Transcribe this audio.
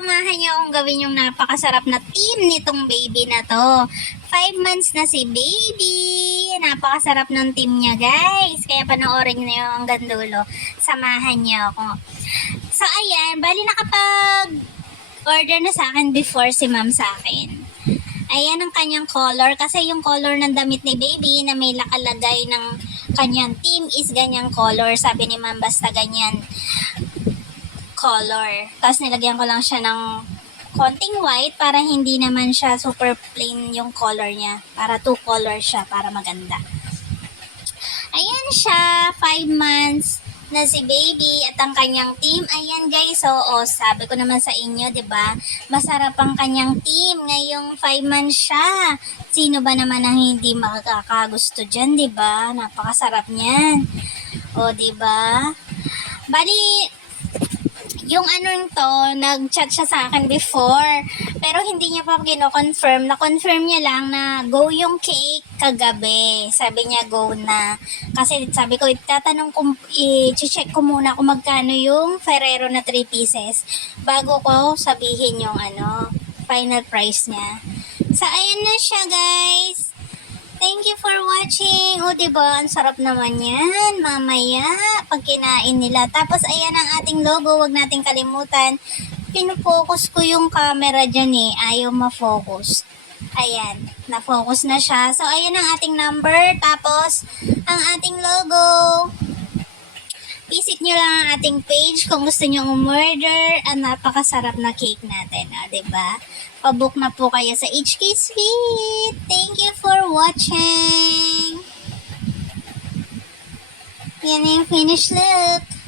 samahan niyo akong gawin yung napakasarap na team nitong baby na to. 5 months na si baby. Napakasarap ng team niya, guys. Kaya panoorin niyo hanggang dulo. Samahan niyo ako. So, ayan. Bali nakapag-order na sa akin before si ma'am sa akin. Ayan ang kanyang color. Kasi yung color ng damit ni baby na may nakalagay ng kanyang team is ganyang color. Sabi ni ma'am, basta ganyan color. Tapos nilagyan ko lang siya ng konting white para hindi naman siya super plain yung color niya. Para two color siya para maganda. Ayan siya, 5 months na si baby at ang kanyang team. Ayan guys, oo, sabi ko naman sa inyo, 'di ba? Masarap ang kanyang team. Ngayong 5 months siya. Sino ba naman ang hindi makakagusto diyan, 'di ba? Napakasarap niyan. O, 'di ba? Bali, yung anong to, nag-chat siya sa akin before, pero hindi niya pa kino-confirm. Na-confirm niya lang na go yung cake kagabi. Sabi niya go na. Kasi sabi ko, itatanong ko, i-check ko muna kung magkano yung Ferrero na 3 pieces bago ko sabihin yung final price niya. So, ayan na siya, guys. Thank you for watching. O, diba? Ang sarap naman yan. Mamaya, pag kinain nila. Tapos, ayan ang ating logo. Huwag nating kalimutan. Pinufocus ko yung camera dyan eh. Ayaw ma-focus. Ayan. Na-focus na siya. So, ayan ang ating number. Tapos, ang ating logo. Visit nyo lang ang ating page kung gusto nyo umorder. Ang napakasarap na cake natin. O, diba? Pabook na po kayo sa HK Sweet. Thank you for watching. Yan yung finished look.